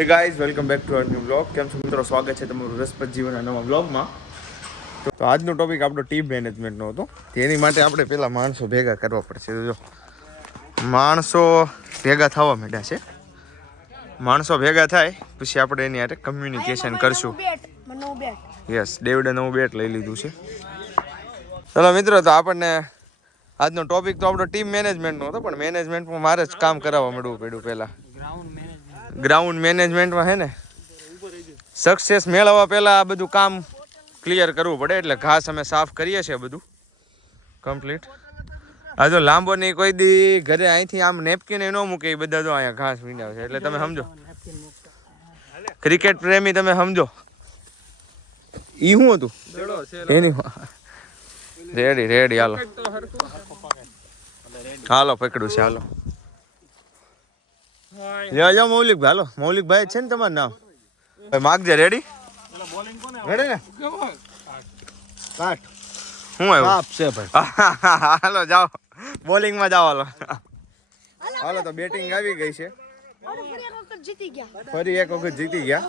હે guys, welcome back to our new blog. કેમ છો મિત્રો? સ્વાગત છે તમારું રસપ્રદ જીવનના નવા બ્લોગમાં. તો આજનો ટોપિક આપણો ટીમ મેનેજમેન્ટનો હતો. તેની માટે આપણે પહેલાં માણસો ભેગા કરવા પડશે. જો માણસો ભેગા થવા માંડ્યા છે. માણસો ભેગા થાય પછી આપણે એની હારે કમ્યુનિકેશન કરશું. યસ, ડેવિડે નવું બેટ લઈ લીધું છે. ચલો મિત્રો, તો આપણને આજનો ટોપિક તો આપણો ટીમ મેનેજમેન્ટનો હતો, પણ મેનેજમેન્ટમાં મારે જ કામ કરાવવા માંડવું પડ્યું પહેલાં. ગ્રાઉન્ડ મેનેજમેન્ટમાં છે ને સક્સેસ મેળવવા પહેલાં આ બધું કામ ક્લિયર કરવું પડે. એટલે ઘાસ અમે સાફ કરીએ છીએ બધું કમ્પ્લીટ. આ જો લાંબો નહીં કોઈ દી ઘરે અહીંથી આમ નેપકીને ન મૂકે, એ બધા જો અહીંયા ઘાસ વીણ્યા છે. એટલે તમે સમજો, ક્રિકેટ પ્રેમી તમે સમજો. ઈ શું હતું એની રેડી હાલો પકડ્યું છે. હાલો લ્યો મૌલિકભાઈ, હાલો મૌલિકભાઈ છે ને તમારું નામ? માગજે. રેડી રેડી ને કાટ શું આવ્યું છે ભાઈ? હાલો જાઓ બોલિંગમાં જાઓ. હાલો તો બેટિંગ આવી ગઈ છે. ફરી એક વખત જીતી ગયા.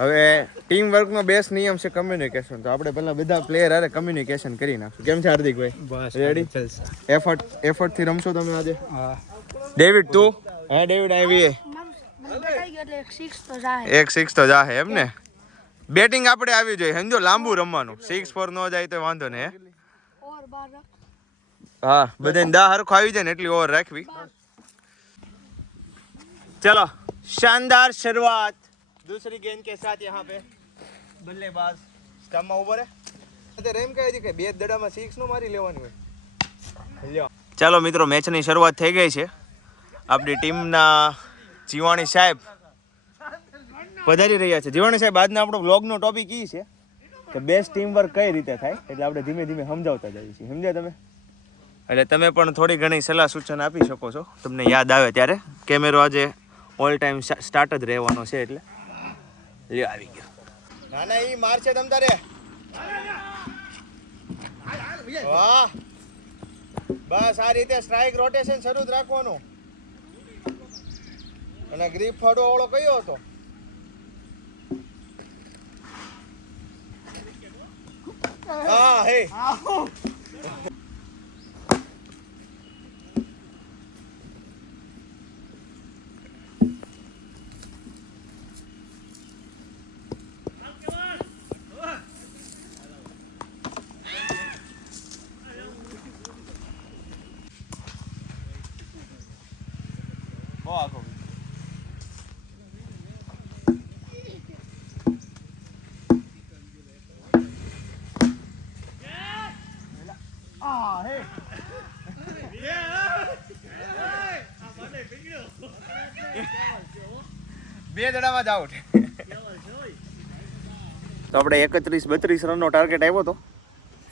હવે ટીમ વર્કનો બેસ્ટ નિયમ છે કમ્યુનિકેશન. તો આપણે પહેલા બધા પ્લેયર હારે કમ્યુનિકેશન કરી નાખશું. કેમ છે હાર્દિકભાઈ? રેડી? એફર્ટ થી રમશો તમે આજે? ડેવિડ તું? હા ડેવિડ આવી એક સિક્સ તો જાહે એમ ને? બેટિંગ આપણે આવી જોઈએ સમજો, લાંબુ રમવાનું. 6-4 ન જાય તો વાંધો ને. હા બધાને દા હરખો આવી જાય ને એટલી ઓવર રાખવી. चलो शानदार शुरुआत दूसरी गेंद के साथ यहाँ पे बल्लेबाज स्टंप में ऊपर है. રેમ કહે છે કે બે દડામાં 6 નો મારી લેવાની હોય. ચાલો મિત્રો, મેચની શરૂઆત થઈ ગઈ છે. આપણી ટીમના જીવાણી સાહેબ પધારી રહ્યા છે. જીવાણી સાહેબ, આજના આપણો બ્લોગનો ટોપિક એ છે કે બેસ્ટ ટીમ વર્ક કઈ રીતે થાય. એટલે આપણે ધીમે ધીમે સમજાવતા જઈએ છીએ. સમજ્યા તમે? એટલે તમે પણ થોડી ઘણી સલાહ સૂચન આપી શકો છો તમને યાદ આવે ત્યારે. કેમેરો આજે ઓલ ટાઈમ સ્ટાર્ટ જ રહેવાનો છે. એટલે લ્યો આવી ગયો. ના ના ઈ માર છે તમ તારે. વાહ, બસ આ રીતે સ્ટ્રાઇક રોટેશન શરૂ જ રાખવાનું. અને ગ્રીપ ફાડો વાળો કયો હતો? હા હે બે દડામાં જ આઉટ. તો આપણે 31-32 રનનો ટાર્ગેટ આવ્યો હતો.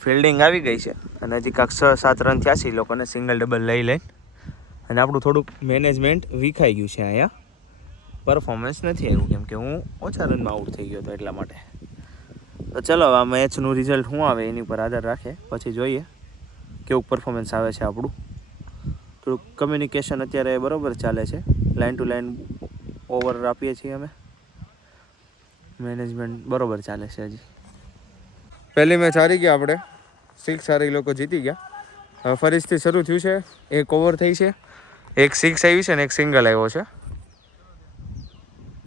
ફિલ્ડિંગ આવી ગઈ છે અને હજી કાંક 6-7 રન થયા છે એ લોકોને સિંગલ ડબલ લઈ લઈને. અને આપણું થોડુંક મેનેજમેન્ટ વિખાઈ ગયું છે. અહીંયા પરફોર્મન્સ નથી આવ્યું કેમ કે હું ઓછા રનમાં આઉટ થઈ ગયો હતો એટલા માટે. તો ચલો આ મેચનું રિઝલ્ટ શું આવે એની પર આધાર રાખે, પછી જોઈએ કેવું પરફોર્મન્સ આવે છે આપણું. થોડુંક કમ્યુનિકેશન અત્યારે બરાબર ચાલે છે. લાઇન ટુ લાઇન ઓવર આપીએ છીએ અમે. મેનેજમેન્ટ બરાબર ચાલે છે. હજી પહેલી મેચ હારી ગયા આપણે, 6 હારી લોકો જીતી ગયા. હવે ફરીથી શરૂ થયું છે. એક ઓવર થઈ છે, એક 6 આવી છે ને એક સિંગલ આવ્યો છે.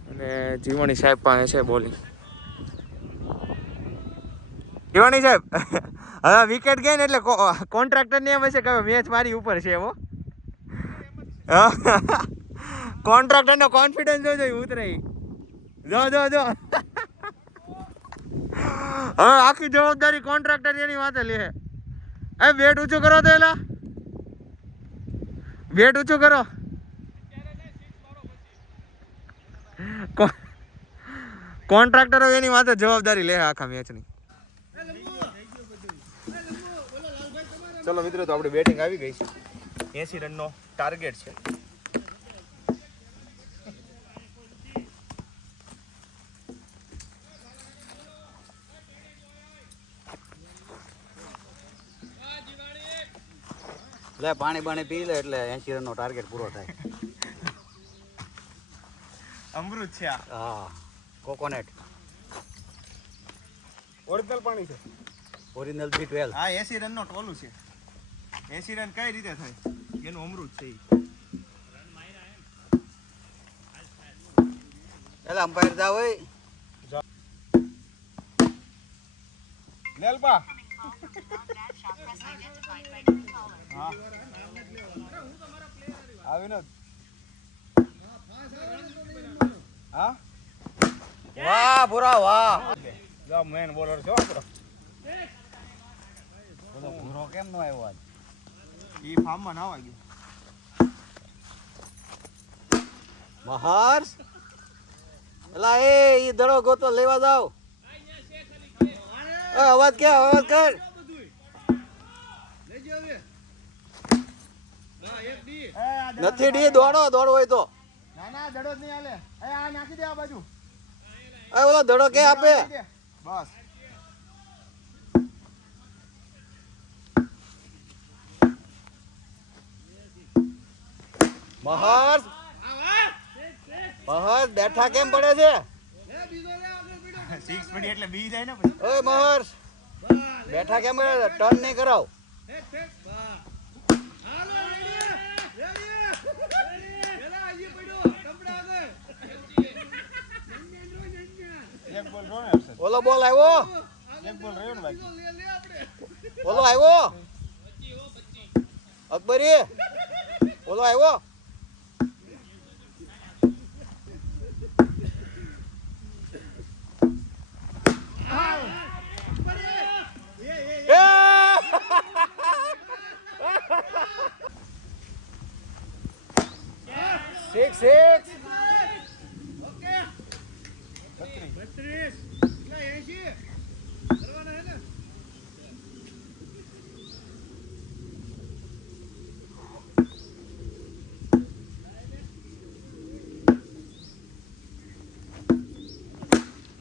અને જીવાણી સાહેબ પાસે છે બોલિંગ. જીવાણી સાહેબ હવે વિકેટ ગઈ ને એટલે કોન્ટ્રાક્ટરને એમ હશે કે મેચ મારી ઉપર છે એવો. કોન્ટ્રાક્ટરનો કોન્ફિડન્સ જોજો ઉતરે. જો હવે આખી જવાબદારી કોન્ટ્રાક્ટર એની વાતે લે. એ બેટ ઊંચું કરો તો એલા, બેટ ઊંચું કરો. કોન્ટ્રાક્ટરો એની વાતે જવાબદારી લે આખા મેચની. ચલો મિત્રો, તો આપણી બેટિંગ આવી ગઈ છે. 80 રનનો ટાર્ગેટ છે. લે પાણી પી લે એટલે 80 રનનો ટાર્ગેટ પૂરો થાય. અમૃત છે આ. હા કોકોનટ ઓરિજિનલ પાણી છે. Original B12. આ 80 રન નો ટોલું છે. 80 રન કઈ રીતે થાય એનું અમૃત છે ઈ. એટલે અમ્પાયર જાવ હોય લેલપા હા આવીને હા વાહ ભૂરા વાહ જા મેન બોલર છો આપણો. બોલો ભૂરો કેમ નો આવ્યો આજ ઈ ફાર્મમાં નાવા ગયો. મહર્ષ એલા એ ઈ દડો ગોતો લેવા જાવ અવાજ કે અવાજ કર નથી ડી દોડો હોય તો ના ના દડો જ નહીં હાલે. એ આ નાખી દે આ બાજુ. એ ઓલો દડો કે આપે બસ મહર્ષ બેઠા કેમ પડે છે 6 પડી એટલે બી જાય ને પછી. ઓય મહર્ષ બેઠા કેમ પડે છે ટર્ન નહીં કરાવ એક બોલ રોને આવશે. ઓલો બોલ આવ્યો એક બોલ રહ્યો ને બાકી. ઓલો આવ્યો અકબરી ઓલો આવ્યો સિક્સ સિક્સ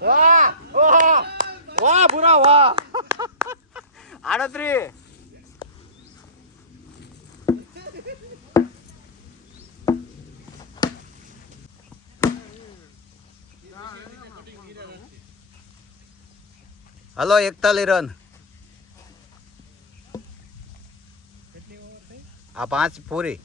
વાહ ઓહો વાહ ભૂરા વાહ 38 હલો 41 રન આ 5 પૂરી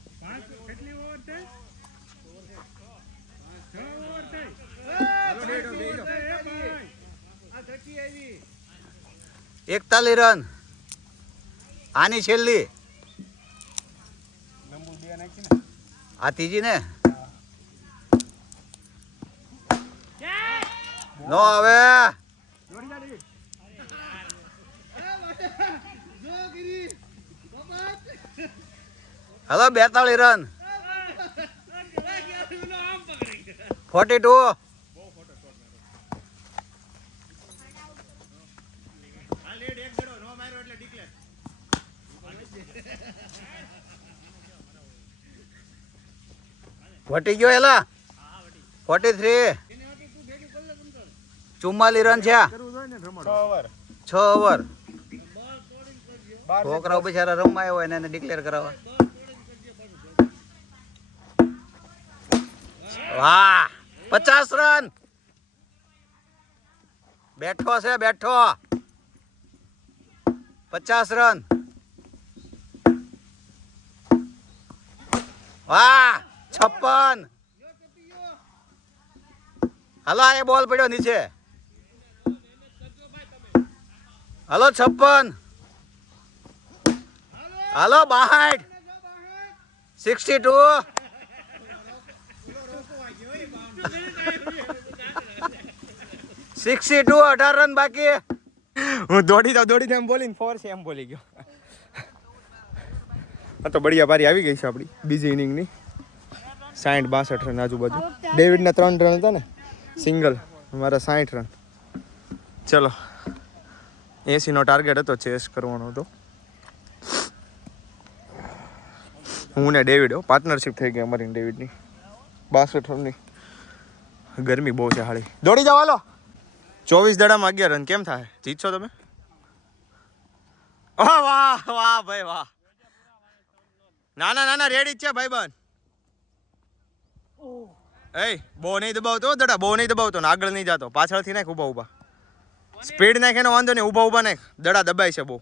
એકતાલીસ રન આની છેલ્લી નંબર 2 નાખી ને. આ ત્રીજી ને નો આવે હલો 42 રન 42 વટી ગયો એલા 43 44 રન છે 6 ઓવર 6 ઓવર 12 છોકરાઓ બિચારા રમવા આવ્યા હોય ને એને ડિક્લેર કરાવવા વાહ 50 રન બેઠો છે બેઠો 50 રન વાહ 56 હલો એ બોલ પડ્યો નીચે હલો 56 હલો 62 62 62 18 રન બાકી હું દોડી જાઉં એમ બોલીને 4 છે એમ બોલી ગયો. આ તો બઢિયા પારી આવી ગઈ છે આપણી બીજી ઇનિંગની 60-62 રન આજુબાજુ. ડેવિડના 3 રન હતા ને સિંગલ, મારા 60 રન. ચલો 80 નો ટાર્ગેટ હતો, ચેસ કરવાનો હતો. હું ને ડેવિડ પાર્ટનરશિપ થઈ ગઈ અમારી ડેવિડની 62 રનની. ગરમી બહુ છે હાળી. દોડી જાઓ હાલો. 24 દડામાં 11 રન કેમ થાય? જીતશો તમે? વાહ વાહ ભાઈ વાહ. ના રેડી જ છે ભાઈબંધ. એ બહુ નહીં દબાવતો દડા, બહુ નહીં દબાવતો ને આગળ નહીં જાતો, પાછળથી નાખ ઊભા ઊભા. સ્પીડ નાખ એનો વાંધો નહીં, ઊભા ઊભા નાખ, દડા દબાય છે બહુ.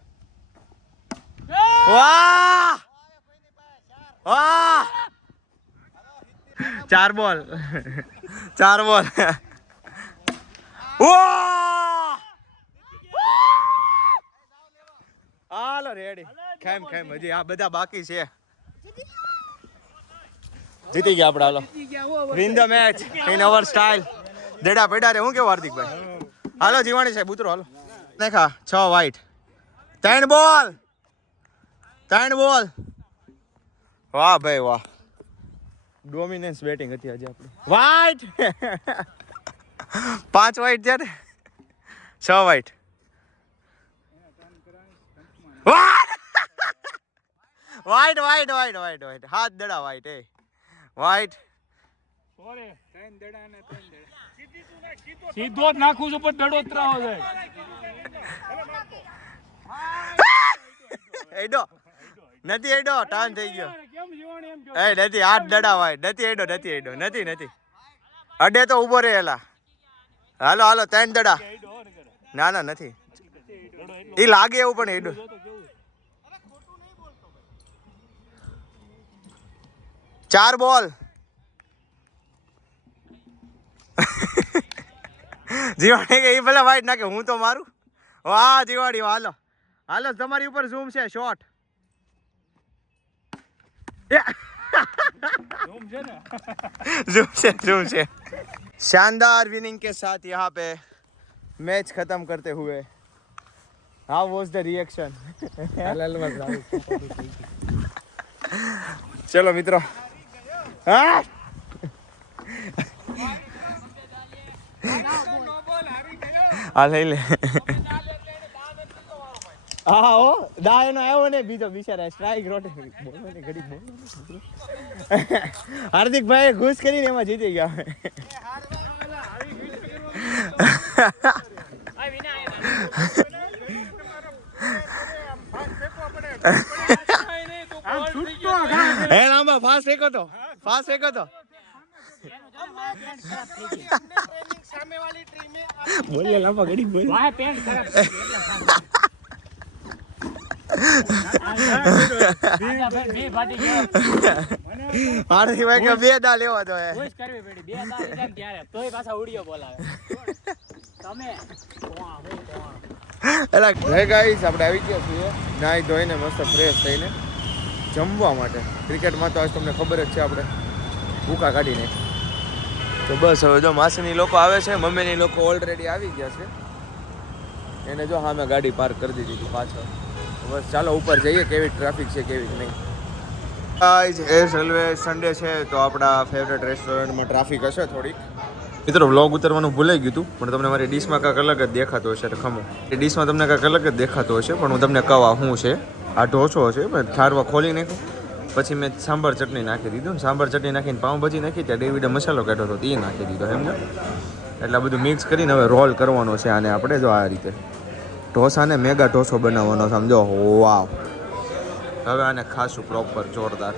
વાહ વાહ, 4 બોલ 4 બોલ. હાલો રેડી, ખાઈમ હજી આ બધા બાકી છે. જીતી ગયા આપણે. હાલો win the match in our style. દેડા પેડા રે, હું કેવું હાર્દિકભાઈ? હાલો જીવાણી સાહેબ ઉતરો. હાલો નાખા 6 વાઈટ, 3 બોલ 3 બોલ. વાહ ભાઈ વાહ, ડોમિનન્સ બેટિંગ હતી આજે આપણી. વાઈટ 5 વાઈટ છે ને, 6 white. White white white white white, હાથ દડા વાઈટ. એ વાઈટ સીધો જ નાખું છું પણ દડો ત્રાવો છે. એડો નથી, એડો ટાન થઈ ગયો. કેમ જીવાણી એમ કહો? એ નથી, 8 દડા વાઈટ નથી. એડો નથી, એડો નથી. અડે તો ઊભો રહેલા. હાલો હાલો 3 દડા. ના ના નથી, એ લાગે એવું પણ એડો. ચાર બોલ. જીવાણી કે એ ભલે વાઈટ નાખે, હું તો મારું. વાહ જીવાડી, હાલો હાલો, તમારી ઉપર ઝૂમ છે. શોટ ઝૂમ છે. शानदार विनिंग के साथ यहाँ पे मैच खत्म करते हुए, हाउ वाज द रिएक्शन? चलो मित्रों, हाँ લઈ લે. હા ઓ દા એનો આવ્યો ને બીજો બિચારા સ્ટ્રાઇક રોટે બોલવાની ઘડી બોલ. હાર્દિકભાઈ ઘૂસ કરીને એમાં જીતી ગયા. હે લાંબા ફાસ્ટ ફેંકો તો, ફાસ્ટ ફેંકો તો. બોલે લાંબા ઘડી બોલ. વાહ પેન્ટ ખરાબ છે બે ફાટી ગયો. હાર્દિકભાઈ કે 2 દા લેવા દો. કોઈ કરવી પડી 2 દા લીધા ને ત્યારે તોય પાછા ઉડિયો બોલાવે. તમે એલા હે ગાઈસ, આપણે આવી ગયા છીએ નાઈ ધોઈને મસ્ત ફ્રેશ થઈને જમવા માટે. ક્રિકેટમાં તો આજ તમને ખબર જ છે, આપણે ભૂકા કાઢીને. તો બસ હવે જો માસીની લોકો આવે છે, મમ્મીની લોકો ઓલરેડી આવી ગયા છે. એને જો હા મેં ગાડી પાર્ક કરી દીધી હતી પાછળ. બસ ચાલો ઉપર જઈએ, કેવી ટ્રાફિક છે કેવી નહીં. ગાઈસ એ રેલવે સન્ડે છે તો આપણા ફેવરેટ રેસ્ટોરન્ટમાં ટ્રાફિક હશે થોડીક. મિત્રો વ્લોગ ઉતરવાનું ભૂલાઈ ગયું હતું, પણ તમને મારી ડીશમાં કાંઈક અલગ જ દેખાતો હશે. ખમો એ ડીશમાં તમને કાંઈક અલગ જ દેખાતો હશે, પણ હું તમને કહું શું છે. આ ઢોસો છે, મેં ઠારવા ખોલી નાખ્યું, પછી મેં સાંભાર ચટણી નાખી દીધું ને સાંભાર ચટણી નાખીને પાઉંભાજી નાખી, ત્યાં ડેવિડે મસાલો કાઢ્યો હતો એ નાખી દીધો. સમજો? એટલે આ બધું મિક્સ કરીને હવે રોલ કરવાનો છે આને આપણે. જો આ રીતે ઢોસાને મેગા ઢોસો બનાવવાનો, સમજો. વાવ, હવે આને ખાશું પ્રોપર જોરદાર.